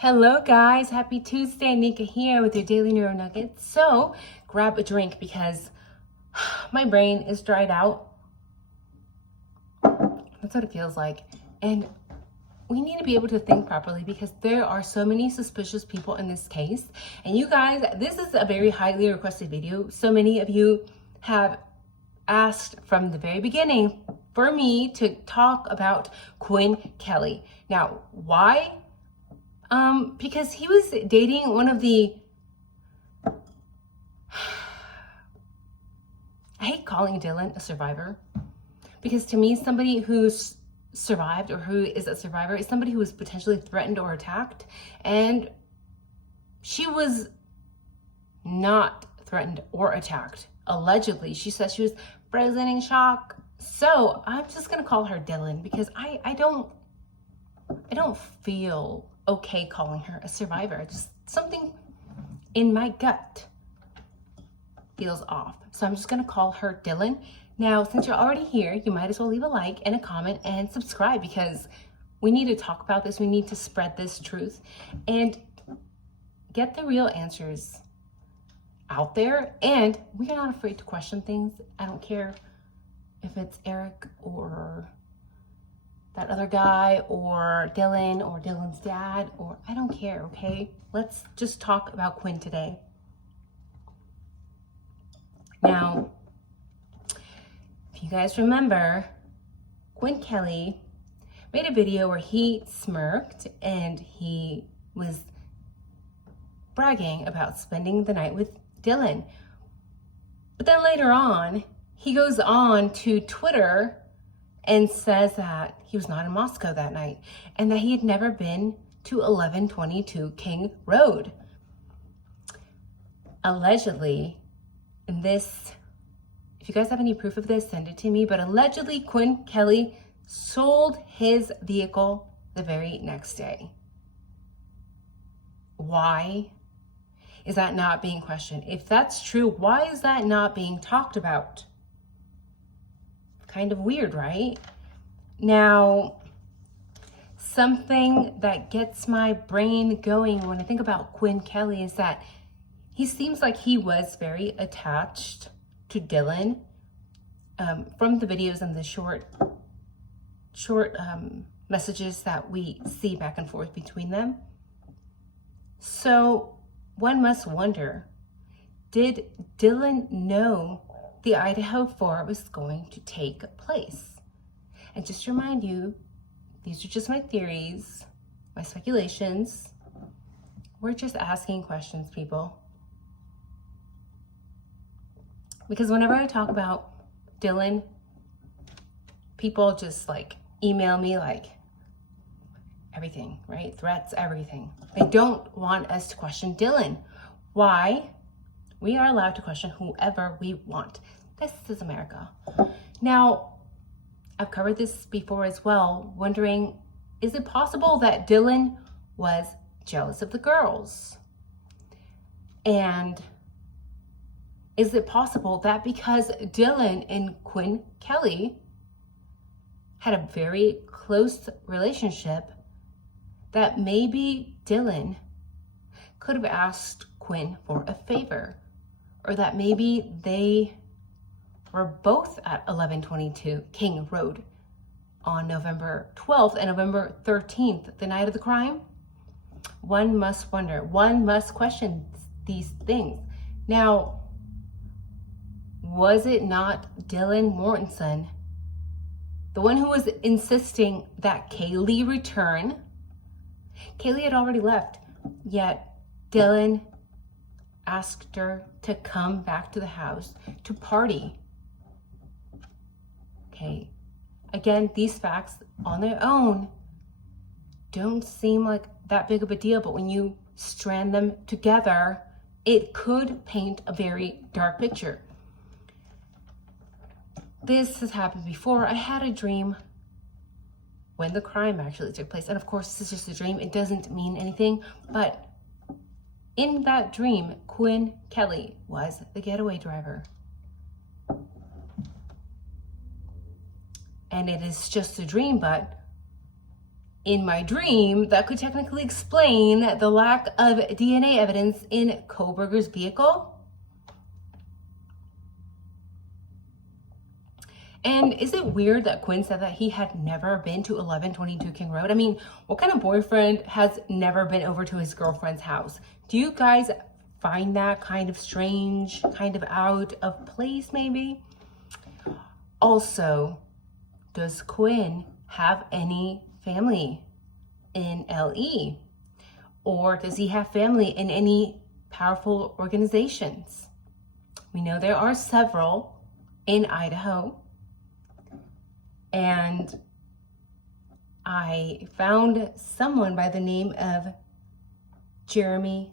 Hello guys, happy Tuesday. Nika here with your daily neuro nuggets. So grab a drink because my brain is dried out. That's what it feels like. And we need to be able to think properly because there are so many suspicious people in this case. And you guys, this is a very highly requested video. So many of you have asked from the very beginning for me to talk about Quinn Kelly. Now, why? Because he was dating one of the, I hate calling Dylan a survivor, because to me, somebody who's survived or who is a survivor is somebody who was potentially threatened or attacked, and she was not threatened or attacked. Allegedly, she said she was frozen in shock. So I'm just gonna call her Dylan because I don't feel okay calling her a survivor. Just something in my gut feels off. So I'm just gonna call her Dylan. Now, since you're already here, you might as well leave a like and a comment and subscribe because we need to talk about this. We need to spread this truth and get the real answers out there. And we are not afraid to question things. I don't care if it's Eric or that other guy or Dylan's dad, or I don't care, okay? Let's just talk about Quinn today. Now, if you guys remember, Quinn Kelly made a video where he smirked and he was bragging about spending the night with Dylan. But then later on, he goes on to Twitter and says that he was not in Moscow that night and that he had never been to 1122 King Road. Allegedly, this, if you guys have any proof of this, send it to me, but allegedly Quinn Kelly sold his vehicle the very next day. Why is that not being questioned? If that's true, why is that not being talked about? Kind of weird, right? Now, something that gets my brain going when I think about Quinn Kelly is that he seems like he was very attached to Dylan from the videos and the short messages that we see back and forth between them. So one must wonder, did Dylan know the IDAHO4 was going to take place? And just to remind you, these are just my theories, my speculations. We're just asking questions, people. Because whenever I talk about Dylan, people just like email me like everything, right? Threats, everything. They don't want us to question Dylan. Why? We are allowed to question whoever we want. This is America. Now, I've covered this before as well, wondering, is it possible that Dylan was jealous of the girls? And is it possible that because Dylan and Quinn Kelly had a very close relationship, that maybe Dylan could have asked Quinn for a favor? Or that maybe they were both at 1122 King Road on November 12th and November 13th, the night of the crime? One must wonder, one must question these things. Now, was it not Dylan Mortensen, the one who was insisting that KELLEY return? KELLEY had already left, yet Dylan asked her to come back to the house to party. Okay, again, these facts on their own don't seem like that big of a deal, but when you strand them together, it could paint a very dark picture. This has happened before. I had a dream when the crime actually took place, and of course this is just a dream, it doesn't mean anything, but in that dream, Quinn Kelly was the getaway driver. And it is just a dream, but in my dream that could technically explain the lack of DNA evidence in Kohberger's vehicle? And is it weird that Quinn said that he had never been to 1122 King Road? I mean, what kind of boyfriend has never been over to his girlfriend's house? Do you guys find that kind of strange, kind of out of place maybe? Also, does Quinn have any family in LE? Or does he have family in any powerful organizations? We know there are several in Idaho. And I found someone by the name of Jeremy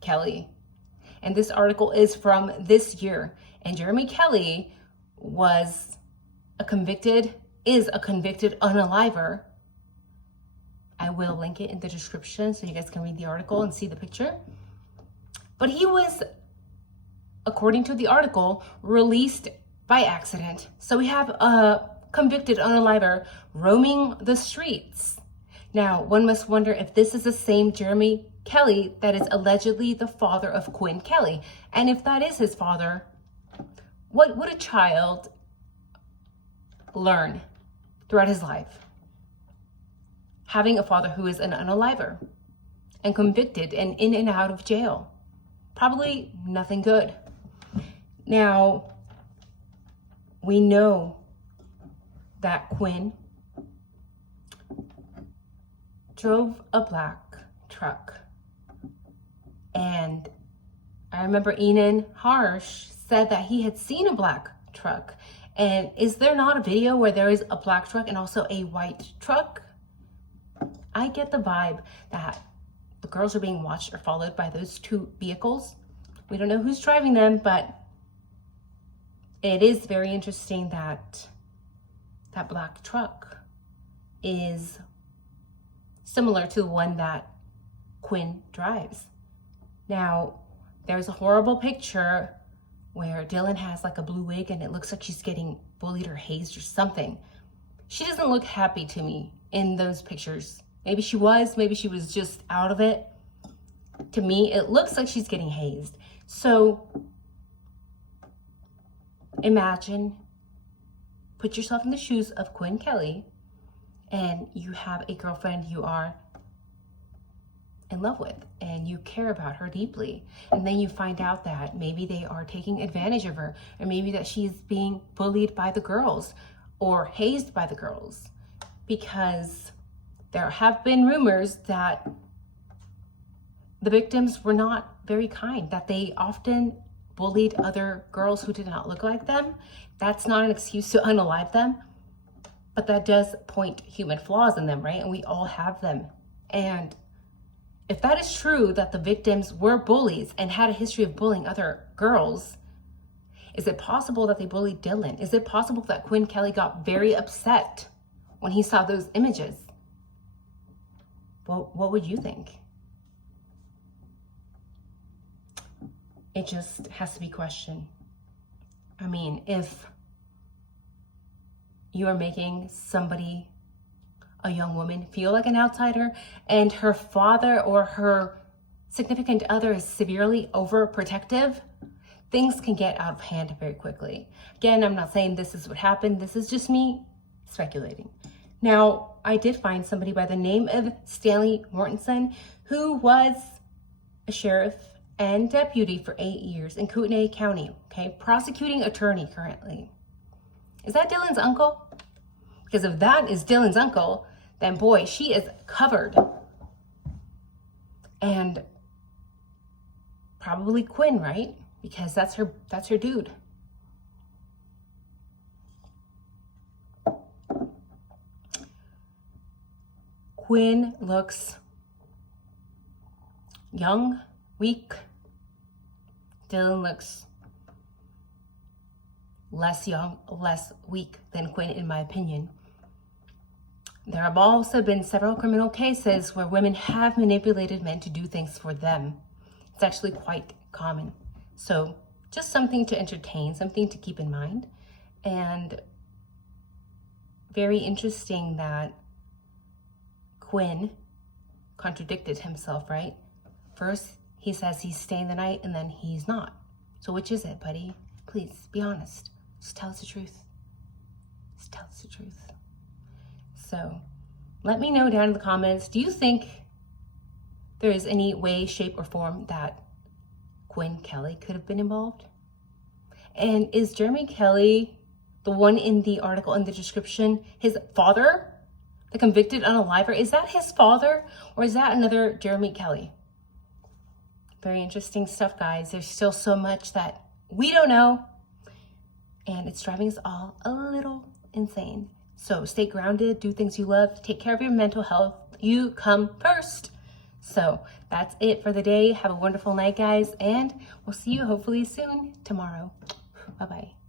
KELLEY. And this article is from this year. And Jeremy KELLEY is a convicted unaliver. I will link it in the description so you guys can read the article and see the picture. But he was, according to the article, released by accident. So we have a convicted unaliver roaming the streets. Now, one must wonder if this is the same Jeremy KELLEY that is allegedly the father of Quinn KELLEY. And if that is his father, what would a child learn throughout his life? Having a father who is an unaliver and convicted and in and out of jail. Probably nothing good. Now, we know that Quinn drove a black truck. And I remember Enan Harsh said that he had seen a black truck. And is there not a video where there is a black truck and also a white truck? I get the vibe that the girls are being watched or followed by those two vehicles. We don't know who's driving them, but it is very interesting that that black truck is similar to the one that Quinn drives. Now, there's a horrible picture where Dylan has like a blue wig and it looks like she's getting bullied or hazed or something. She doesn't look happy to me in those pictures. Maybe she was just out of it. To me, it looks like she's getting hazed. So imagine, put yourself in the shoes of Quinn KELLEY, and you have a girlfriend you are in love with and you care about her deeply. And then you find out that maybe they are taking advantage of her, or maybe that she's being bullied by the girls or hazed by the girls, because there have been rumors that the victims were not very kind, that they often bullied other girls who did not look like them. That's not an excuse to unalive them, but that does point human flaws in them, right? And we all have them. And if that is true, that the victims were bullies and had a history of bullying other girls, is it possible that they bullied Dylan? Is it possible that Quinn KELLEY got very upset when he saw those images? Well, what would you think? It just has to be questioned. I mean, if you are making somebody, a young woman, feel like an outsider, and her father or her significant other is severely overprotective, things can get out of hand very quickly. Again, I'm not saying this is what happened. This is just me speculating. Now, I did find somebody by the name of Stanley Mortensen, who was a sheriff and deputy for 8 years in Kootenai County, okay? Prosecuting attorney currently. Is that Dylan's uncle? Because if that is Dylan's uncle, then boy, she is covered. And probably Quinn, right? Because that's her dude. Quinn looks young, weak. Dylan looks less young, less weak than Quinn, in my opinion. There have also been several criminal cases where women have manipulated men to do things for them. It's actually quite common. So just something to entertain, something to keep in mind. And very interesting that Quinn contradicted himself, right? First, he says he's staying the night, and then he's not. So which is it, buddy? Please, be honest. Just tell us the truth. Just tell us the truth. So, let me know down in the comments, do you think there is any way, shape, or form that Quinn Kelly could have been involved? And is Jeremy Kelly, the one in the article in the description, his father? The convicted unaliver? Is that his father, or is that another Jeremy Kelly? Very interesting stuff, guys. There's still so much that we don't know, and it's driving us all a little insane. So stay grounded, do things you love, take care of your mental health. You come first. So that's it for the day. Have a wonderful night, guys, and we'll see you hopefully soon tomorrow. Bye-bye.